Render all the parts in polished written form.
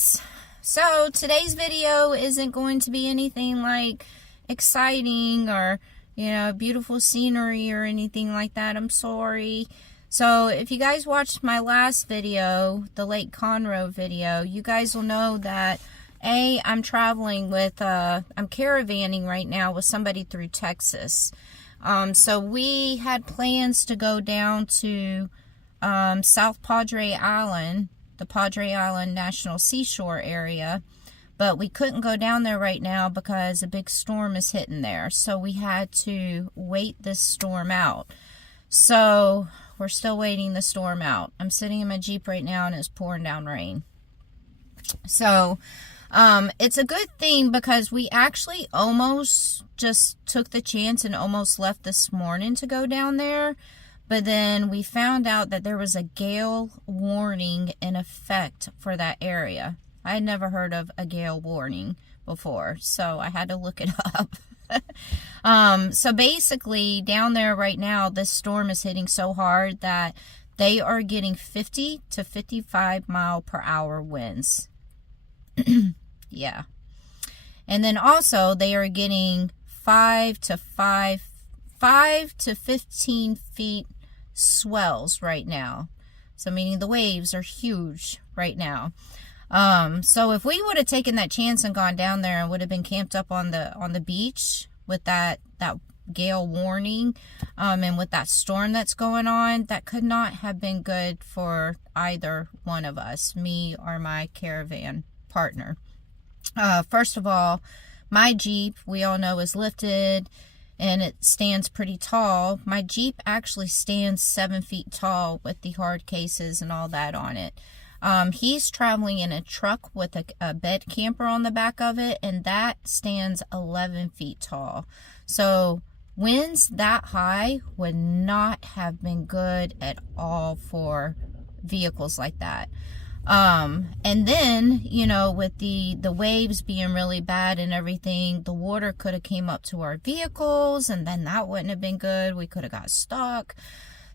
guys, so today's video isn't going to be anything like exciting or beautiful scenery or anything like that. I'm sorry. So if you guys watched my last video, the Lake Conroe video, you guys will know that I'm traveling with I'm caravanning right now with somebody through Texas. So we had plans to go down to South Padre Island, the Padre Island National Seashore area, but we couldn't go down there right now because a big storm is hitting there. So we had to wait this storm out. So we're still waiting the storm out. I'm sitting in my Jeep right now and it's pouring down rain. So it's a good thing because we actually almost just took the chance and almost left this morning to go down there. But then we found out that there was a gale warning in effect for that area. I had never heard of a gale warning before, so I had to look it up. So basically, down there right now, this storm is hitting so hard that they are getting 50 to 55 mile per hour winds. Yeah. And then also, they are getting 5 to 15 feet swells right now. So meaning the waves are huge right now. So if we would have taken that chance and gone down there and would have been camped up on the beach with that gale warning, and with that storm that's going on, that could not have been good for either one of us, me or my caravan partner. First of all, my Jeep, we all know, is lifted and it stands pretty tall. My Jeep actually stands 7 feet tall with the hard cases and all that on it. He's traveling in a truck with a bed camper on the back of it, and that stands 11 feet tall. So winds that high would not have been good at all for vehicles like that. And then, with the waves being really bad and everything, the water could have came up to our vehicles, and then that wouldn't have been good. We could have got stuck.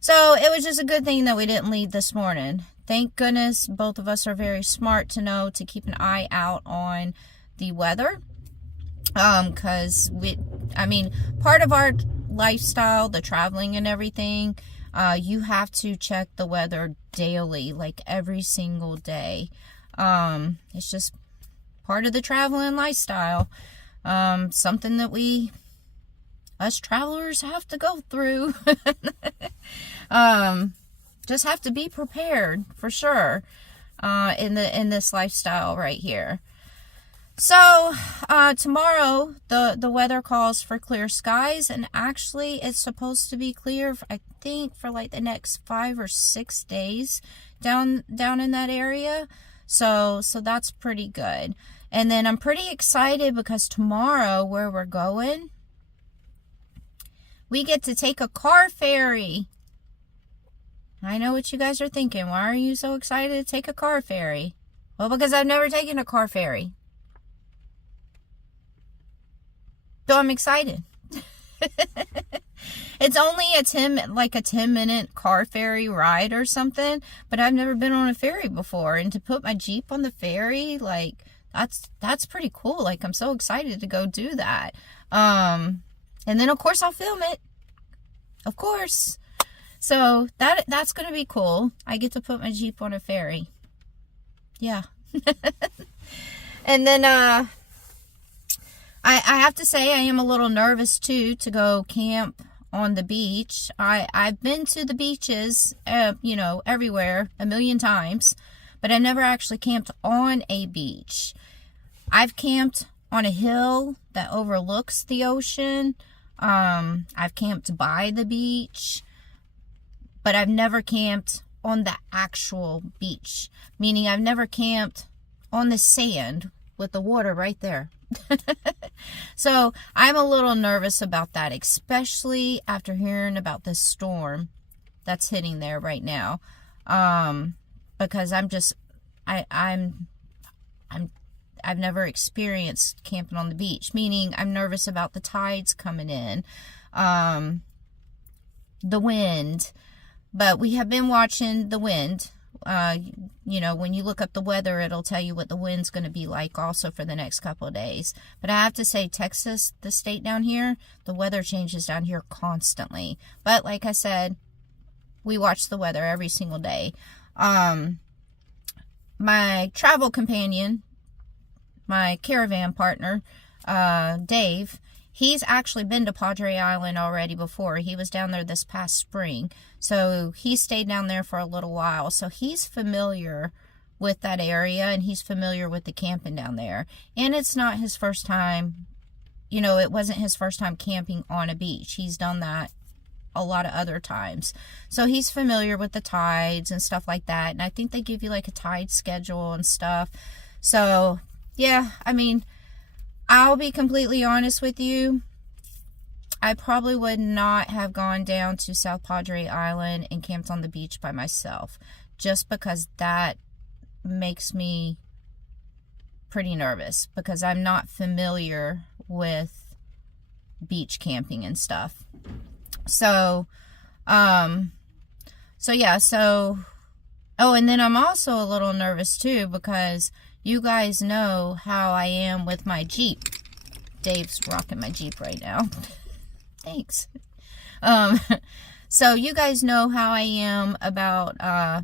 So it was just a good thing that we didn't leave this morning. Thank goodness both of us are very smart to know to keep an eye out on the weather. Because part of our lifestyle, the traveling and everything, you have to check the weather daily, like every single day. It's just part of the traveling lifestyle. Something that us travelers have to go through. Just have to be prepared for sure, in this lifestyle right here. So, tomorrow, the weather calls for clear skies, and actually it's supposed to be clear, I think, for like the next 5 or 6 days down in that area. So that's pretty good. And then I'm pretty excited because tomorrow, where we're going, we get to take a car ferry. I know what you guys are thinking. Why are you so excited to take a car ferry? Well, because I've never taken a car ferry. So I'm excited. It's only a 10-minute car ferry ride or something, but I've never been on a ferry before, and to put my Jeep on the ferry, like, that's pretty cool. Like, I'm so excited to go do that. And then of course I'll film it. Of course. So that's going to be cool. I get to put my Jeep on a ferry. Yeah. And then I have to say I am a little nervous too to go camp on the beach. I've been to the beaches, everywhere a million times, but I never actually camped on a beach. I've camped on a hill that overlooks the ocean. I've camped by the beach, but I've never camped on the actual beach, meaning I've never camped on the sand with the water right there. So I'm a little nervous about that, especially after hearing about this storm that's hitting there right now. Because I've never experienced camping on the beach, meaning I'm nervous about the tides coming in, the wind. But we have been watching the wind You know, when you look up the weather, it'll tell you what the wind's going to be like also for the next couple of days. But I have to say, Texas, the state down here, the weather changes down here constantly. But like I said, we watch the weather every single day. My travel companion, my caravan partner, Dave, he's actually been to Padre Island already before. He was down there this past spring. So he stayed down there for a little while. So he's familiar with that area, and he's familiar with the camping down there. And it's not his first time, you know, it wasn't his first time camping on a beach. He's done that a lot of other times. So he's familiar with the tides and stuff like that. And I think they give you like a tide schedule and stuff. So yeah, I mean, I'll be completely honest with you. I probably would not have gone down to South Padre Island and camped on the beach by myself, just because that makes me pretty nervous, because I'm not familiar with beach camping and stuff. So, yeah, so, oh, and then I'm also a little nervous too, because you guys know how I am with my Jeep. Dave's rocking my Jeep right now. Thanks. So you guys know how I am about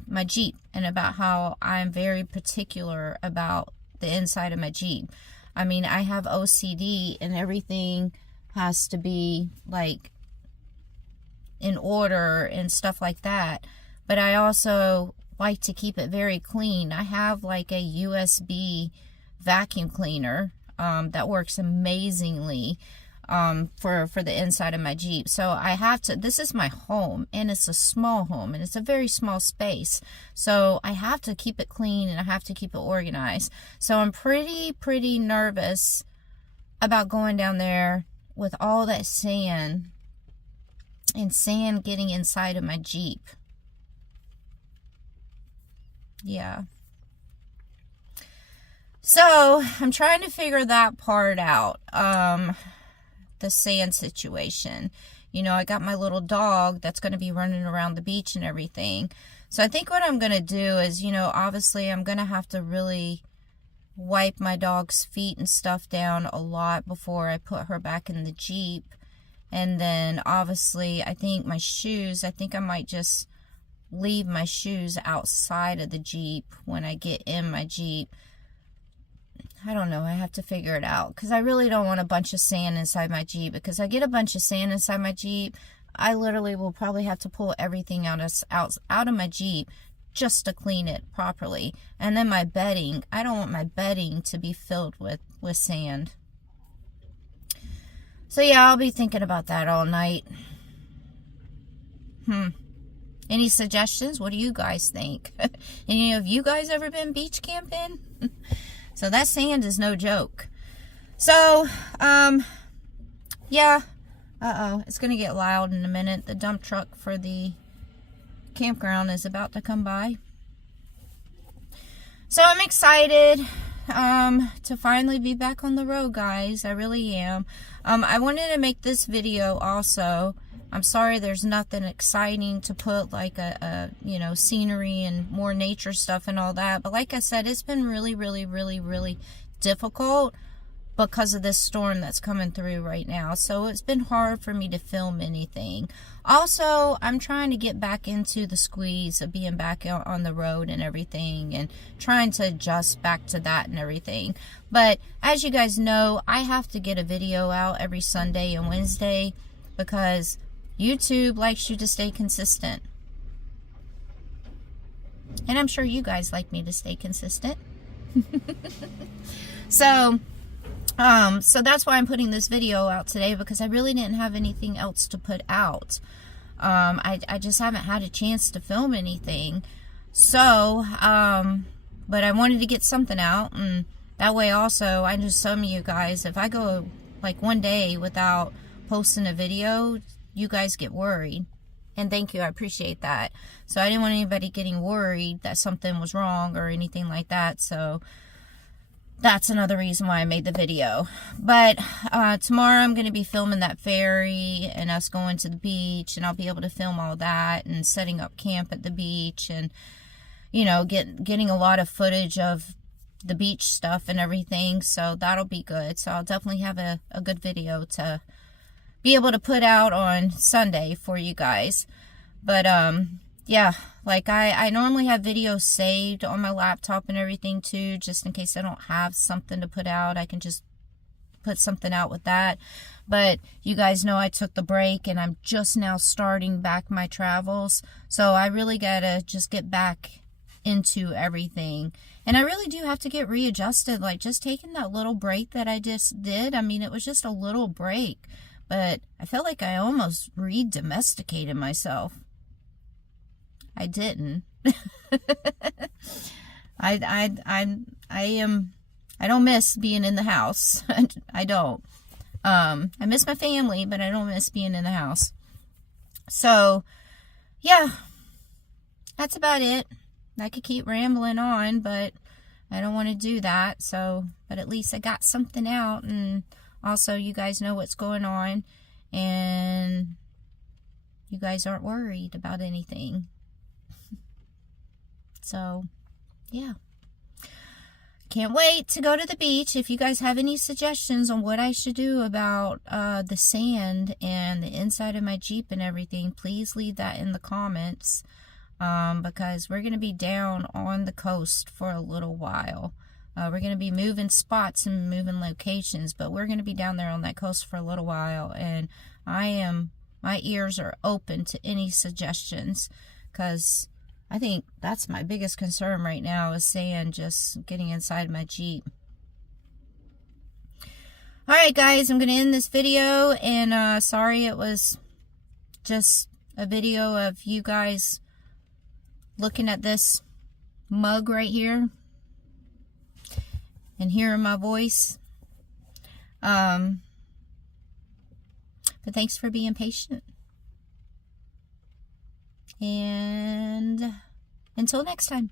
my Jeep, and about how I'm very particular about the inside of my Jeep. I mean, I have OCD, and everything has to be like in order and stuff like that. But I also like to keep it very clean. I have like a USB vacuum cleaner that works amazingly for the inside of my Jeep. So I have to, this is my home, and it's a small home, and it's a very small space. So I have to keep it clean, and I have to keep it organized. So I'm pretty nervous about going down there with all that sand, and sand getting inside of my Jeep. Yeah. So I'm trying to figure that part out. The sand situation. You know, I got my little dog that's going to be running around the beach and everything. So I think what I'm going to do is, you know, obviously I'm going to have to really wipe my dog's feet and stuff down a lot before I put her back in the Jeep. And then obviously I think my shoes, I think I might just leave my shoes outside of the Jeep when I get in my Jeep. I don't know. I have to figure it out, because I really don't want a bunch of sand inside my Jeep, because I get a bunch of sand inside my Jeep, I literally will probably have to pull everything out of my Jeep just to clean it properly. And then my bedding, I don't want my bedding to be filled with sand. So yeah, I'll be thinking about that all night. Any suggestions? What do you guys think? Any of you guys ever been beach camping? So that sand is no joke. So, yeah. It's going to get loud in a minute. The dump truck for the campground is about to come by. So I'm excited to finally be back on the road, guys. I really am. I wanted to make this video also. I'm sorry there's nothing exciting to put, like you know, scenery and more nature stuff and all that. But like I said, it's been really difficult because of this storm that's coming through right now. So it's been hard for me to film anything. Also, I'm trying to get back into the squeeze of being back out on the road and everything, and trying to adjust back to that and everything. But as you guys know, I have to get a video out every Sunday and Wednesday, because YouTube likes you to stay consistent. And I'm sure you guys like me to stay consistent. So that's why I'm putting this video out today, because I really didn't have anything else to put out. I just haven't had a chance to film anything. So, but I wanted to get something out, and that way also, I know some of you guys, if I go like one day without posting a video, you guys get worried. And thank you, I appreciate that. So I didn't want anybody getting worried that something was wrong or anything like that. So that's another reason why I made the video. But tomorrow I'm going to be filming that ferry and us going to the beach, and I'll be able to film all that and setting up camp at the beach. And you know, getting a lot of footage of the beach stuff and everything. So that'll be good. So I'll definitely have a good video to be able to put out on Sunday for you guys. But yeah, like I normally have videos saved on my laptop and everything too, just in case I don't have something to put out. I can just put something out with that. But you guys know I took the break and I'm just now starting back my travels, so I really gotta just get back into everything. And I really do have to get readjusted. Like, just taking that little break that I just did, I mean, it was just a little break, but I felt like I almost re-domesticated myself. I didn't. I don't miss being in the house. I don't. I miss my family, but I don't miss being in the house. So, yeah, that's about it. I could keep rambling on, but I don't want to do that. So, but at least I got something out, and also you guys know what's going on, and you guys aren't worried about anything. So, yeah. Can't wait to go to the beach. If you guys have any suggestions on what I should do about the sand and the inside of my Jeep and everything, please leave that in the comments, because we're going to be down on the coast for a little while. We're going to be moving spots and moving locations, but we're going to be down there on that coast for a little while, and my ears are open to any suggestions, because I think that's my biggest concern right now, is sand just getting inside my Jeep. Alright guys, I'm going to end this video, and sorry it was just a video of you guys looking at this mug right here and hearing my voice. But thanks for being patient. And until next time.